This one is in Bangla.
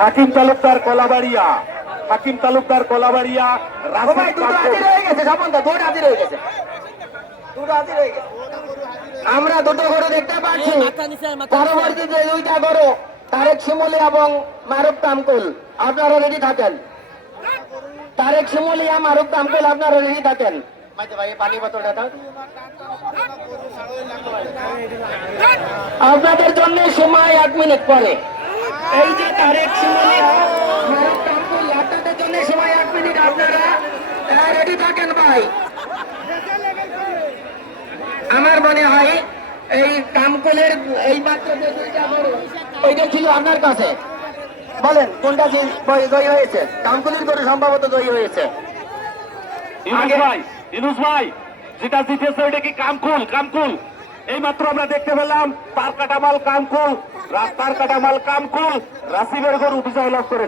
হাকিম তালুকদার কলাবাড়িয়া, হাকিম তালুকদার কলাবাড়িয়া। আমরা দুটো গরু দেখতে পাচ্ছি, পরবর্তী যে দুইটা গরু তারেক শিমুলি এবং মারুফ তামকুল, আপনারা রেডি থাকেন। তারেক শিমুলিয়া, মারুফ তামকুল, আপনারা রেডি থাকেন। আপনাদের জন্য সময় 1 মিনিট পরে। এই যে তারেক শিমুলিয়া, মারুফ তামকুল, আপনাদের জন্য সময় 1 মিনিট, আপনারা রেডি থাকেন ভাই। আমার মনে হয় এই তামকুলের এই মাত্র যে দুইটা গরু ওইটা ছিল আপনার কাছে, বলেন কোনটা জয়ী হয়েছে? তামকুলের গরু সম্ভবত জয়ী হয়েছে। ইনুস ভাই, যেটা জিতেছে ওইটা কি কামকুল? কামকুল এই মাত্র আমরা দেখতে পেলাম তার কাটামাল কামকুল, রাস্তার কাটামাল কামকুল, রাসিবের গরু বিজয় লাভ করেছে।